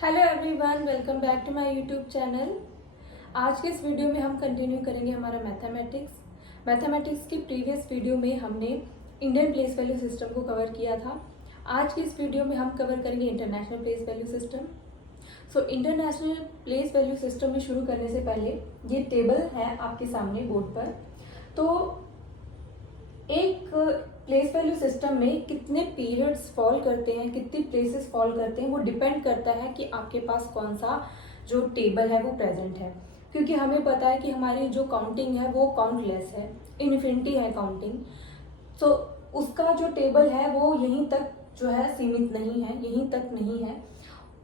Hello everyone, welcome back to my YouTube channel. आज के इस वीडियो में हम कंटिन्यू करेंगे हमारा मैथमेटिक्स की प्रीवियस वीडियो में हमने इंडियन प्लेस वैल्यू सिस्टम को कवर किया था। आज की इस वीडियो में हम कवर करेंगे international place value system. So international place value system में शुरू करने से पहले ये टेबल है आपके सामने बोर्ड पर। तो एक प्लेस वैल्यू सिस्टम में कितने पीरियड्स फॉल करते हैं, कितनी प्लेसेस फॉल करते हैं, वो डिपेंड करता है कि आपके पास कौन सा जो टेबल है वो प्रेजेंट है। क्योंकि हमें पता है कि हमारी जो काउंटिंग है वो काउंटलेस है, इन्फिनिटी है काउंटिंग। तो उसका जो टेबल है वो यहीं तक जो है सीमित नहीं है, यहीं तक नहीं है।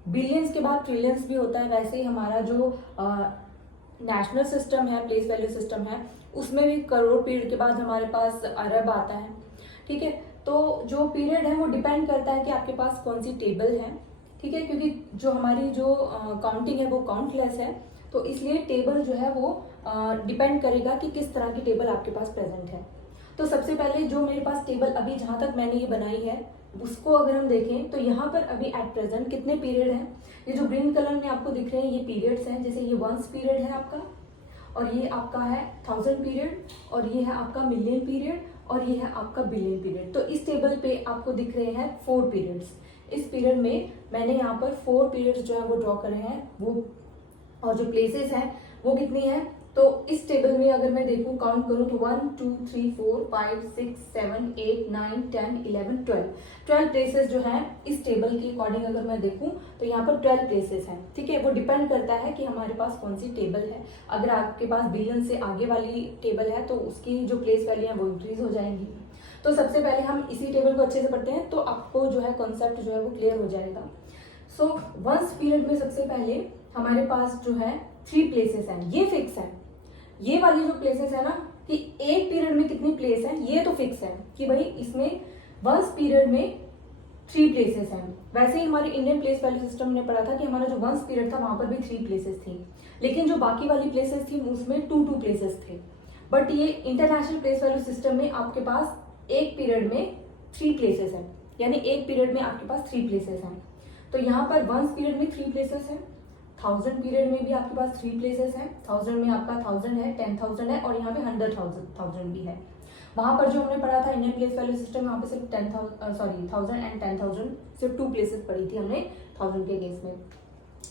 बिलियंस के बाद ट्रिलियंस भी होता है। वैसे ही हमारा जो नेशनल सिस्टम है, प्लेस वैल्यू सिस्टम है, उसमें भी करोड़ पीरियड के बाद हमारे पास अरब आता है। ठीक है, तो जो पीरियड है वो डिपेंड करता है कि आपके पास कौन सी टेबल है। ठीक है, क्योंकि जो हमारी जो काउंटिंग है वो काउंटलेस है, तो इसलिए टेबल जो है वो डिपेंड करेगा कि किस तरह की टेबल आपके पास प्रेजेंट है। तो सबसे पहले जो मेरे पास टेबल अभी जहां तक मैंने ये बनाई है उसको अगर हम देखें तो यहाँ पर अभी एट प्रेजेंट कितने पीरियड हैं। ये जो ग्रीन कलर में आपको दिख रहे हैं ये पीरियड्स हैं। जैसे ये वंस पीरियड है आपका, और ये आपका है 1000 पीरियड, और ये है आपका मिलियन पीरियड, और ये है आपका बिलियन पीरियड। तो इस टेबल पे आपको दिख रहे हैं 4 पीरियड्स। इस पीरियड में मैंने यहाँ पर 4 पीरियड्स जो है वो ड्रॉ करे हैं वो, और जो प्लेसेस हैं वो कितनी है। तो इस टेबल में अगर मैं देखूं, काउंट करूं तो 1 2 3 4 5 6 7 8 9 10 11 12 प्लेसेस जो हैं इस टेबल के अकॉर्डिंग अगर मैं देखूं तो यहाँ पर 12 प्लेसेस हैं। ठीक है, वो डिपेंड करता है कि हमारे पास कौन सी टेबल है। अगर आपके पास बिलियन से आगे वाली टेबल है तो उसकी जो प्लेस वैल्यू है वो इंक्रीज हो जाएंगी। तो सबसे पहले हम इसी टेबल को अच्छे से पढ़ते हैं तो आपको जो है कॉन्सेप्ट जो है वो क्लियर हो जाएगा। सो वंस पीरियड में सबसे पहले हमारे पास जो है 3 प्लेसेस हैं। ये फिक्स है, ये वाली जो प्लेसेस है ना कि एक पीरियड में कितनी प्लेस है, ये तो फिक्स है कि भाई इसमें वंस पीरियड में 3 प्लेसेस हैं। वैसे ही हमारे इंडियन प्लेस वैल्यू सिस्टम ने पढ़ा था कि हमारा जो वंस पीरियड था वहां पर भी 3 प्लेसेस थी, लेकिन जो बाकी वाली प्लेसेस थी उसमें 2 प्लेसेस थे। बट ये इंटरनेशनल प्लेस वैल्यू सिस्टम में आपके पास एक पीरियड में 3 प्लेसेस है, यानी एक पीरियड में आपके पास 3 प्लेसेस हैं। तो यहाँ पर वंस पीरियड में 3 प्लेसेस है, 1000 पीरियड में भी आपके पास 3 प्लेसेस हैं। 1000 में आपका 1000 है, 10,000 है, और यहाँ पे 100,000 भी है। वहां पर जो हमने पढ़ा था इंडियन प्लेस वैल्यू सिस्टम, वहां पे सिर्फ 1000 एंड 10,000 सिर्फ 2 प्लेसेस पढ़ी थी हमने 1000 के केस में।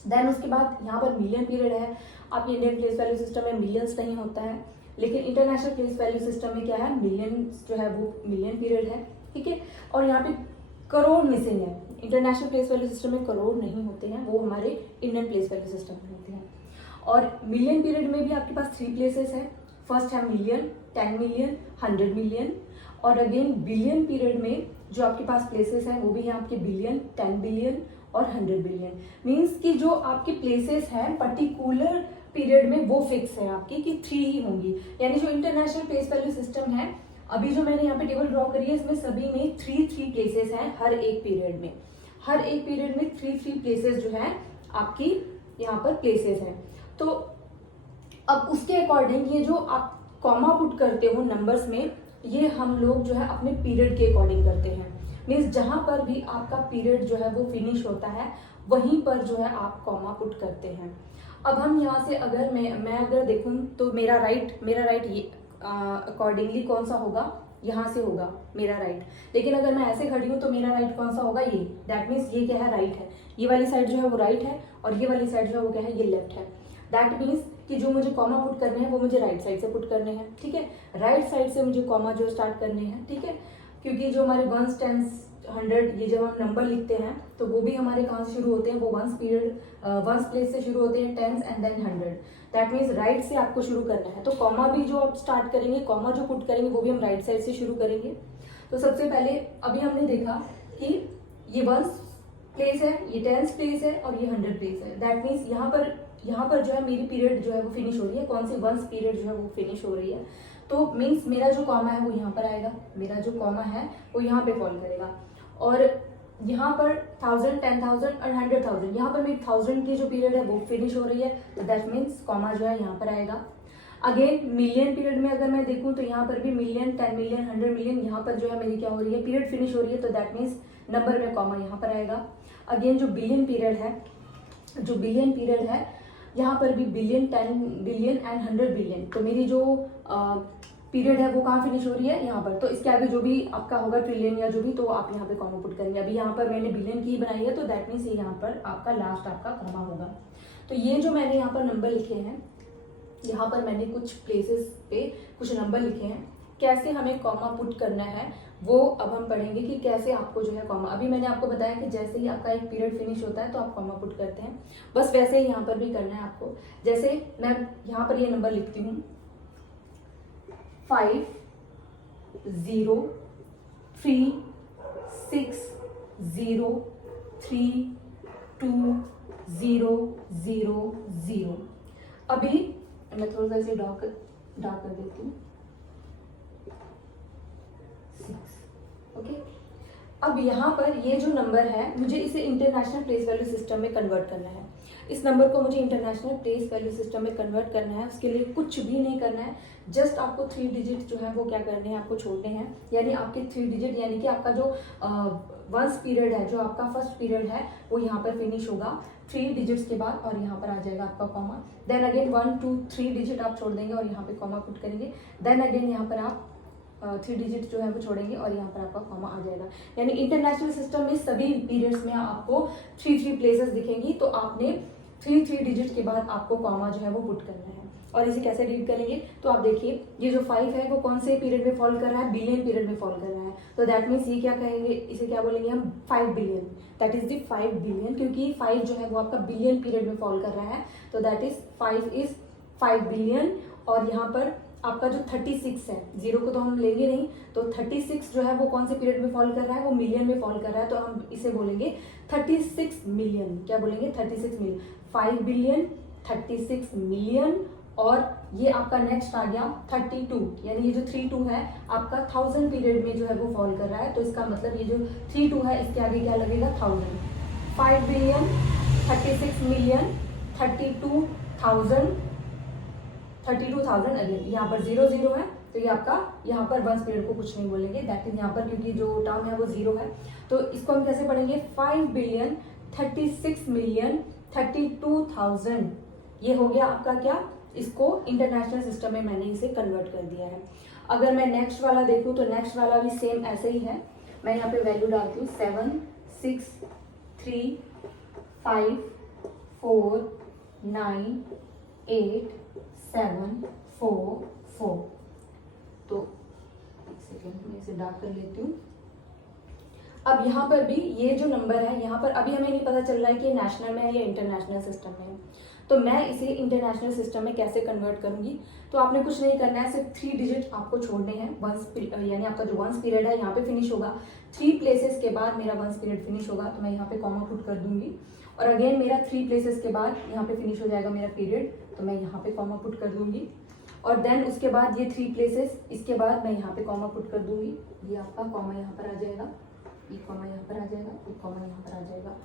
देन उसके बाद यहाँ पर मिलियन पीरियड है। आप इंडियन प्लेस वैल्यू सिस्टम में मिलियंस नहीं होता है, लेकिन इंटरनेशनल प्लेस वैल्यू सिस्टम में क्या है, मिलियन जो है वो मिलियन पीरियड है। ठीक है, और यहाँ पे करोड़ मिसिंग है। इंटरनेशनल प्लेस वैल्यू सिस्टम में करोड़ नहीं होते हैं, वो हमारे इंडियन प्लेस वैल्यू सिस्टम में होते हैं। और मिलियन पीरियड में भी आपके पास 3 प्लेसेस हैं। फर्स्ट है मिलियन, 10 मिलियन, 100 मिलियन। और अगेन बिलियन पीरियड में जो आपके पास प्लेसेस हैं वो भी है आपके बिलियन, 10 बिलियन और 100 बिलियन। मीन्स कि जो आपके प्लेसेस हैं पर्टिकुलर पीरियड में वो फिक्स है आपकी कि 3 ही होंगी। यानी जो इंटरनेशनल प्लेस वैल्यू सिस्टम है, अभी जो मैंने यहाँ पे टेबल ड्रॉ करी है इसमें सभी में 3 प्लेसेस हैं हर एक पीरियड में। हर एक पीरियड में 3 प्लेसेस जो है आपकी यहाँ पर प्लेसेस हैं। तो अब उसके अकॉर्डिंग ये जो आप कॉमा पुट करते हो नंबर्स में, ये हम लोग जो है अपने पीरियड के अकॉर्डिंग करते हैं। मीन्स जहां पर भी आपका पीरियड जो है वो फिनिश होता है वहीं पर जो है आप कॉमा पुट करते हैं। अब हम यहाँ से अगर मैं अगर देखूं तो मेरा राइट ये अकॉर्डिंगली कौन सा होगा, यहाँ से होगा मेरा राइट। लेकिन अगर मैं ऐसे खड़ी हूँ तो मेरा राइट कौन सा होगा, ये। दैट मीन्स ये क्या है, राइट है। ये वाली साइड जो है वो राइट है, और ये वाली साइड जो है वो क्या है, ये लेफ्ट है। दैट मीन्स कि जो मुझे कॉमा पुट करने हैं वो मुझे राइट साइड से पुट करने हैं। ठीक है, राइट साइड से मुझे कॉमा जो स्टार्ट करने हैं। ठीक है, क्योंकि जो हमारे वंस, टेंस, 100 ये जब हम नंबर लिखते हैं तो वो भी हमारे कहाँ से शुरू होते हैं, वो वंस पीरियड वंस प्लेस से शुरू होते हैं, tens and then 100। That means right से आपको शुरू करना है। तो कॉमा भी जो आप स्टार्ट करेंगे, कॉमा जो पुट करेंगे वो भी हम राइट साइड से शुरू करेंगे। तो सबसे पहले अभी हमने देखा कि ये वंस प्लेस है, ये टेंस प्लेस है, और ये 100 प्लेस है। दैट मीन्स यहाँ पर जो है मेरी पीरियड जो है वो फिनिश हो रही है। कौन सी, वंस पीरियड जो है वो फिनिश हो रही है। तो मीन्स मेरा जो कॉमा है वो यहाँ पर आएगा, मेरा जो कॉमा है वो यहाँ पे फॉल करेगा। और यहाँ पर 1000, 10,000 और 100,000, यहाँ पर मेरी 1000 की जो पीरियड है वो फिनिश हो रही है। तो दैट मीन्स कॉमा जो है यहाँ पर आएगा। अगेन मिलियन पीरियड में अगर मैं देखूँ तो यहाँ पर भी मिलियन, 10 मिलियन, 100 मिलियन, यहाँ पर जो है मेरी क्या हो रही है, पीरियड फिनिश हो रही है। तो दैट मीन्स नंबर में कॉमा यहाँ पर आएगा। अगेन जो बिलियन पीरियड है जो बिलियन पीरियड है यहाँ पर भी बिलियन, 10 बिलियन एंड 100 बिलियन, तो मेरी जो पीरियड है वो कहाँ फिनिश हो रही है, यहाँ पर। तो इसके आगे जो भी आपका होगा ट्रिलियन या जो भी, तो आप यहाँ पे कॉमा पुट करेंगे। अभी यहाँ पर मैंने बिलियन की बनाई है, तो दैट मीन्स यहाँ पर आपका लास्ट आपका कॉमा होगा। तो ये जो मैंने यहाँ पर नंबर लिखे हैं, यहाँ पर मैंने कुछ प्लेसेस पे कुछ नंबर लिखे हैं, कैसे हमें कॉमा पुट करना है वो अब हम पढ़ेंगे कि कैसे आपको जो है कॉमा, अभी मैंने आपको बताया कि जैसे ही आपका एक पीरियड फिनिश होता है तो आप कॉमा पुट करते हैं, बस वैसे ही यहाँ पर भी करना है आपको। जैसे मैं यहाँ पर ये नंबर लिखती हूँ 5 0 3 6 0 3 2 0 0 0। अभी मैं थोड़ा सा इसे डार्क कर देती हूँ 6। ओके, अब यहाँ पर ये जो नंबर है मुझे इसे इंटरनेशनल प्लेस वैल्यू सिस्टम में कन्वर्ट करना है। इस नंबर को मुझे इंटरनेशनल प्लेस वैल्यू सिस्टम में कन्वर्ट करना है। उसके लिए कुछ भी नहीं करना है, जस्ट आपको 3 डिजिट जो है वो क्या करने हैं, आपको छोड़ने हैं। यानी आपके 3 डिजिट, यानी कि आपका जो वंस पीरियड है, जो आपका फर्स्ट पीरियड है वो यहाँ पर फिनिश होगा 3 डिजिट्स के बाद, और यहाँ पर आ जाएगा आपका कॉमा। देन अगेन 1 2 3 डिजिट आप छोड़ देंगे और यहाँ पे कॉमा पुट करेंगे। देन अगेन यहाँ पर आप 3 डिजिट जो है वो छोड़ेंगे और यहाँ पर आपका कॉमा आ जाएगा। यानी इंटरनेशनल सिस्टम में सभी पीरियड्स में आपको 3 प्लेसेस दिखेंगी, तो आपने 3 डिजिट के बाद आपको कॉमा जो है वो पुट करना है। और इसे कैसे रीड करेंगे, तो आप देखिए ये जो 5 है वो कौन से पीरियड में फॉल कर रहा है, बिलियन पीरियड में फॉल कर रहा है। तो दैट मीन्स ये क्या कहेंगे, इसे क्या बोलेंगे हम, 5 billion. That is the 5 billion, क्योंकि 5 जो है वो आपका बिलियन पीरियड में फॉल कर रहा है, तो दैट इज 5 बिलियन। और यहाँ पर आपका जो 36 है, जीरो को तो हम लेंगे नहीं, तो 36 जो है वो कौन से पीरियड में फॉल कर रहा है, वो मिलियन में फॉल कर रहा है, तो हम इसे बोलेंगे 36 मिलियन। क्या बोलेंगे, 36 मिलियन। 5 बिलियन, 36 मिलियन, और ये आपका नेक्स्ट आ गया 32, यानी ये जो 32 है आपका 1000 पीरियड में जो है वो फॉल कर रहा है, तो इसका मतलब ये जो 32 है इसके आगे क्या लगेगा, 1000। 5 बिलियन, 36 मिलियन, 32,000 अगेन, यहाँ पर 0 0 है, तो ये आपका यहाँ पर वंस पीरियड को कुछ नहीं बोलेंगे, दैट इज यहाँ पर क्योंकि जो टर्म है वो 0 है, तो इसको हम कैसे पढ़ेंगे, 5 बिलियन 36 मिलियन 32,000। ये हो गया आपका क्या, इसको इंटरनेशनल सिस्टम में मैंने इसे कन्वर्ट कर दिया है। अगर मैं नेक्स्ट वाला देखूँ तो नेक्स्ट वाला भी सेम ऐसे ही है। मैं यहाँ पे वैल्यू डालती हूँ 7 6 3 5 4 9 8 7 4 4। तो एक सेकेंड मैं इसे डार्क कर लेती हूँ। अब यहाँ पर भी ये जो नंबर है, यहाँ पर अभी हमें नहीं पता चल रहा है कि नेशनल में है या इंटरनेशनल सिस्टम में है, तो मैं इसे इंटरनेशनल सिस्टम में कैसे कन्वर्ट करूंगी। तो आपने कुछ नहीं करना है, सिर्फ 3 डिजिट आपको छोड़ने हैं। वंस यानी आपका जो वंस पीरियड है यहाँ पे फिनिश होगा, 3 प्लेसेस के बाद मेरा वंस पीरियड फिनिश होगा, तो मैं यहाँ पे कॉमा पुट कर दूंगी। और अगेन मेरा 3 प्लेसेस के बाद यहाँ पे फिनिश हो जाएगा मेरा पीरियड, तो मैं यहाँ पे कॉमा पुट कर दूंगी। और देन उसके बाद ये 3 प्लेसेस, इसके बाद मैं यहाँ पे कॉमा पुट कर दूंगी। ये आपका कॉमा यहाँ पर आ जाएगा, ये कॉमा यहाँ पर आ जाएगा, ये कॉमा यहाँ पर आ जाएगा।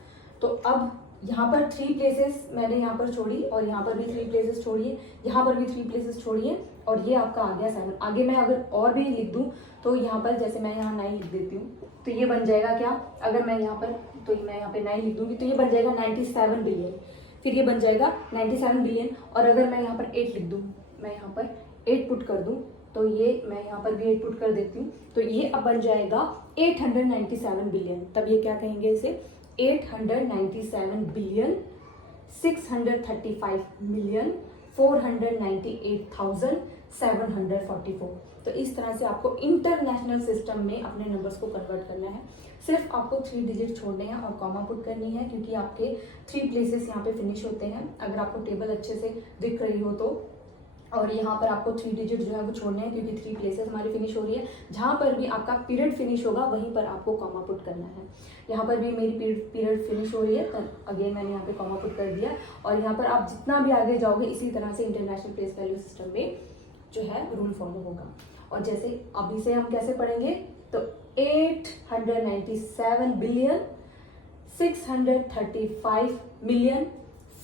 तो अब यहाँ पर 3 प्लेसेस मैंने यहाँ पर छोड़ी, और यहाँ पर भी 3 प्लेसेस छोड़िए, यहाँ पर भी 3 प्लेसेस छोड़िए, और ये आपका आ गया 7। आगे मैं अगर और भी लिख दूँ तो यहाँ पर जैसे मैं यहाँ 9 लिख देती हूँ, तो ये बन जाएगा क्या, अगर मैं यहाँ पर, तो मैं यहाँ पे 9 लिख दूँगी तो ये बन जाएगा 97 बिलियन। फिर ये बन जाएगा 97 बिलियन, और अगर मैं यहाँ पर 8 लिख दूँ, मैं यहाँ पर 8 पुट कर दूँ, तो ये मैं यहाँ पर भी 8 पुट कर देती हूँ, तो ये अब बन जाएगा 897 बिलियन। तब ये क्या कहेंगे इसे, 897 बिलियन 635 मिलियन 498,744। तो इस तरह से आपको इंटरनेशनल सिस्टम में अपने नंबर्स को कन्वर्ट करना है। सिर्फ आपको 3 डिजिट छोड़ने हैं और कॉमा पुट करनी है, क्योंकि आपके 3 प्लेसेस यहाँ पे फिनिश होते हैं। अगर आपको टेबल अच्छे से दिख रही हो तो, और यहाँ पर आपको 3 डिजिट जो है वो छोड़ने हैं, क्योंकि 3 प्लेसेस हमारी फिनिश हो रही है। जहाँ पर भी आपका पीरियड फिनिश होगा वहीं पर आपको कॉमा पुट करना है। यहाँ पर भी मेरी पीरियड फिनिश हो रही है, तब अगेन मैंने यहाँ पे कॉमा पुट कर दिया। और यहाँ पर आप जितना भी आगे जाओगे इसी तरह से इंटरनेशनल प्लेस वैल्यू सिस्टम में जो है रूल फॉलो होगा। और जैसे अभी से हम कैसे पढ़ेंगे, तो 897 बिलियन 635 मिलियन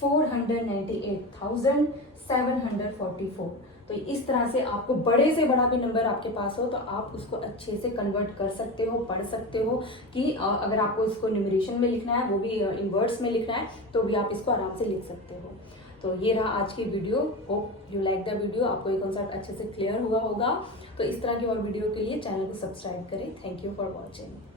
498,744। तो इस तरह से आपको बड़े से बड़ा भी नंबर आपके पास हो तो आप उसको अच्छे से कन्वर्ट कर सकते हो, पढ़ सकते हो कि अगर आपको इसको न्यूमरेशन में लिखना है, वो भी इन वर्ड्स में लिखना है, तो भी आप इसको आराम से लिख सकते हो। तो ये रहा आज की video. Hope you like the video. आपको ये कॉन्सेप्ट अच्छे से क्लियर हुआ होगा। तो इस तरह की और वीडियो के लिए चैनल को सब्सक्राइब करें। Thank you for watching.